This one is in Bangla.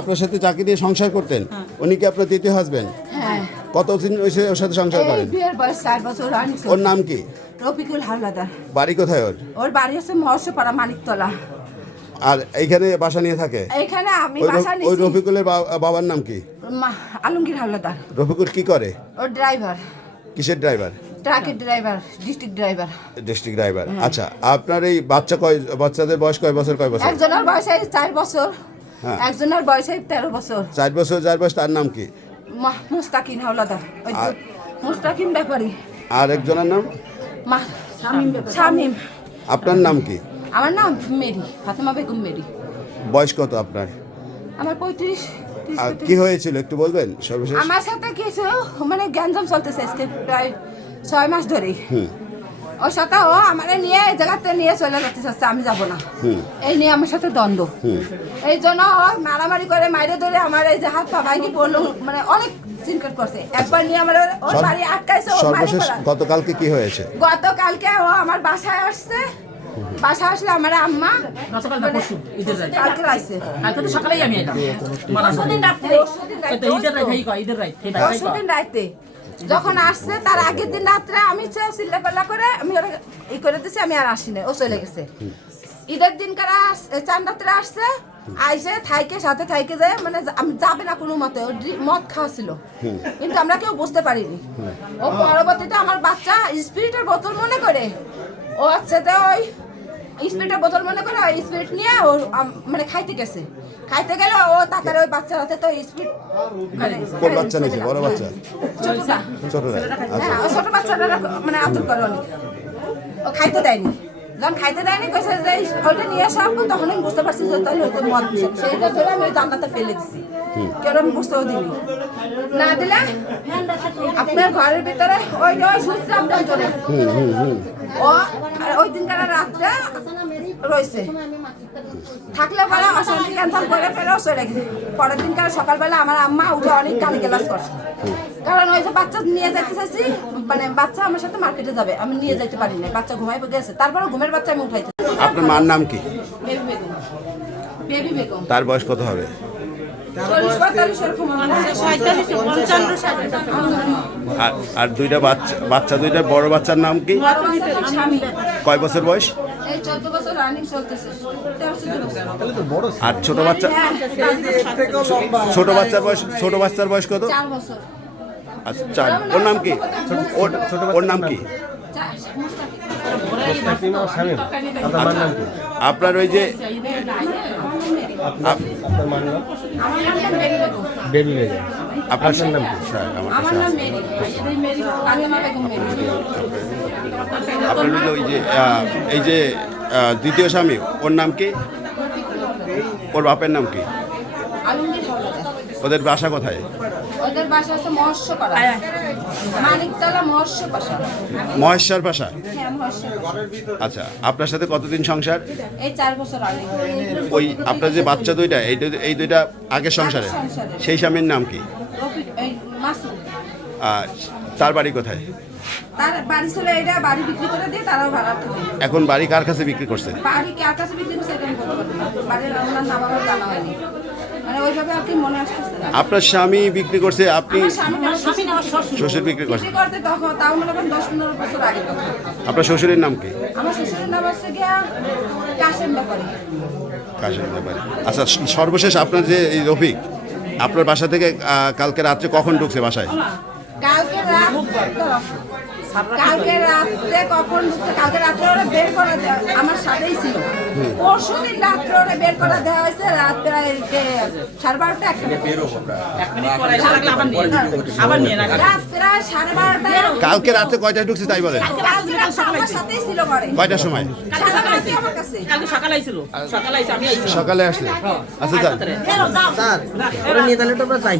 আপনার সাথে চাকরি দিয়ে সংসার করতেন, উনি কি আপনার তৃতীয় হাজবেন্ড? হ্যাঁ। কতদিন হয়েছে ওর সাথে সংসার করেন? বিয়ের বয়স 4 বছর রানিং। ওর নাম কি? রফিকুল হাওলাদার। বাড়ি কোথায় ওর? ওর বাড়ি আছে মহর্ষপাড়া মানিকতলা। আর এইখানে বাসা নিয়ে থাকে? এইখানে আমি ওই বাসা ওই নিছি। রফিকুলের বাবার নাম কি? আলমগীর হাওলাদার। রফিকুল কি করে? ওর ড্রাইভার, কিসের ড্রাইভার? ট্রাকের driver, district driver. District driver. আচ্ছা, আপনার এই বাচ্চাদের বয়স কয় বছর? একজনের বয়স 4 বছর, হ্যাঁ। একজনের বয়স 13 বছর। 4 বছর যার বয়স, তার নাম কি? মুস্তাকিম হাওলাদার। ওই তো মুস্তাকিম ব্যাপারী। আর একজনের নাম? শামিম। আপনার নাম কি? আমার নাম মেরি, ফাতেমা বেগম মেরি। বয়স কত আপনার? আমার 35। আর কি হয়েছিল একটু বলবেন সর্বশেষ? আমার সাথে কিছু মানে গ্যাঞ্জাম চলতেছে আজকে প্রায় 6 মাস ধরেই। ওর সাথে ও আমারে নিয়ে এই জায়গাতে নিয়ে চলে যেতে চাচ্ছে, আমি যাব না। এই নিয়ে আমার সাথে দ্বন্দ্ব। এই জন্য ও মারামারি করে মাইরে ধরে আমার এই যে হাত পা ভাঙি পড়লো, মানে অনেক চিনকাট করছে। একবার নিয়ে আমার ওর বাড়ি আটকাইছে। ও সর্বশেষ গতকালকে কি হয়েছে? গতকালকে ও আমার বাসায় আসছে। বাসা আসলে আমার আম্মা কালকে আইছে। সকালেই আমি পরশুদিন রাতে যখন আসছে, তার আগের দিন রাত্রে আমি চিল্লাপাল্লা করে আমি ওরা ই করে দিছি, আমি আর আসি না, ও চলে গেছে। ঈদের দিন কারা চান রাত্রে আসছে, আইসে থাইকে সাথে থাইকে যায়, মানে আমি যাবে না কোনো মতে। ও মদ খাওয়াছিল, কিন্তু আমরা কেউ বুঝতে পারিনি। ও পরবর্তীতে আমার বাচ্চা স্পিরিটের বোতল মনে করে ও হচ্ছে তো ওই স্পিরিটের বোতল মনে করে ওই স্পিরিট নিয়ে ও মানে খাইতে গেছে। খাইতে গেলে ও তাড়াতাড়ি ওই বাচ্চার হাতে তো স্পিরিট কোন বাচ্চা নিয়েছে? বড় বাচ্চা? ছোটটা। ছোটরা? আচ্ছা। হ্যাঁ, ও ছোট বাচ্চাটা মানে আদর করে অনেক। ও খাইতে দেয়নি, যখন খাইতে দেয়নি কইছে যে ওইটা নিয়ে আসো, তখন আমি বুঝতে পারছি যে তাহলে ওইটা মদ দিছে। সেইটা ধরে আমি ওই জানলাতে ফেলে দিছি, কেন আমি বুঝতেও দিইনি। না দিলে আপনার ঘরের ভিতরে ওই সুইচ চাপ দেন চলে। ও ওই দিনকার রাত্রে রয়েছে থাকলে পরে অশান্তি ক্যান্সার করে ফেলেও চলে গেছে। পরের দিনকার সকালবেলা আমার আম্মা উঠে অনেক গালি গালাজ করছে, কারণ ওই যে বাচ্চা নিয়ে যেতে চাইছি, মানে বাচ্চা আমার সাথে মার্কেটে যাবে, আমি নিয়ে যেতে পারি না, বাচ্চা ঘুমাই গেছে। তারপরে ঘুমের বাচ্চা আমি উঠাইতে। আপনার মার নাম কি? বেবি বেগম। বেবি বেগম। তার বয়স কত হবে? 40-45 এরকম হবে। আর দুইটা বাচ্চা দুইটা বড় বাচ্চার নাম কি? স্বামী। কয় বছর বয়স? এই 14 বছর রানিং চলতেছে। 13-14 বছর। আর ছোট বাচ্চার বয়স কত? 4 বছর। আচ্ছা, 4। ওর নাম কি? ওর নাম কি? আপনার ওই যে বেবি বেগম। আপনার নাম কি? স্যার, আমার নাম Mary. Mary Fatema Begum Mary. আপনার ওই যে এই যে দ্বিতীয় স্বামী, ওর নাম কি? ওর বাপের নাম কি? আলমগীর হাওলাদার। ওদের বাসা কোথায়? ওদের বাসা আছে মহর্ষপাড়া, মানিকতলা মহর্ষপাড়া। মহেশ্বর বাসা? হ্যাঁ, মহর্ষপাড়া। আচ্ছা, আপনার সাথে কতদিন সংসার? এই 4 বছর আগে। ওই আপনার যে বাচ্চা দুইটা, এই দুইটা আগের সংসারে, সংসারে। সেই স্বামীর নাম কি? রফিক এই মাসুদ। আর তার বাড়ি কোথায়? তার বাড়ি ছিল এটা, বাড়ি বিক্রি করে দিয়ে তারাও ভাড়া থাকে। এখন বাড়ি কার কাছে বিক্রি করছে? বাড়ি কার কাছে বিক্রি করছে এটা আমি বলতে পারবো না। বাড়ির ওনার নাম আমার জানা হয়নি, মানে ওইভাবে আর কি মনে আসতেছে না। আপনার স্বামী বিক্রি করছে, আপনি আমার স্বামী আমার শ্বশুর বিক্রি করছে? বিক্রি করতে তখন তাও মনে করেন 10-15 বছর আগে কথা। আপনার শ্বশুরের নাম কি? আমার শ্বশুরের নাম হচ্ছে গিয়া কাশেম ব্যাপারী। কাশেম ব্যাপারী। আচ্ছা, সর্বশেষ আপনার যে এই রফিক আপনার বাসা থেকে কালকে রাত্রে কখন ঢুকছে বাসায়? কালকে রাত্রে কখন ঢুকছে? কালকে রাত্রে ওরা বের করে দেওয়া আমার সাথেই ছিল। পরশুদিন রাত্রে ওরা বের করে দেওয়া হয়েছে রাত প্রায় 12:30 রাত প্রায় 12:30। কালকে রাতে কয়টায় ঢুকছে তাই বলেন? কালকে রাত্রে আমার সাথেই ছিল ঘরে। কয়টার সময়? আমার কাছে সকালে আসলে? আচ্ছা, স্যার, ওরা নিয়ে তাহলে তো আমরা যাই।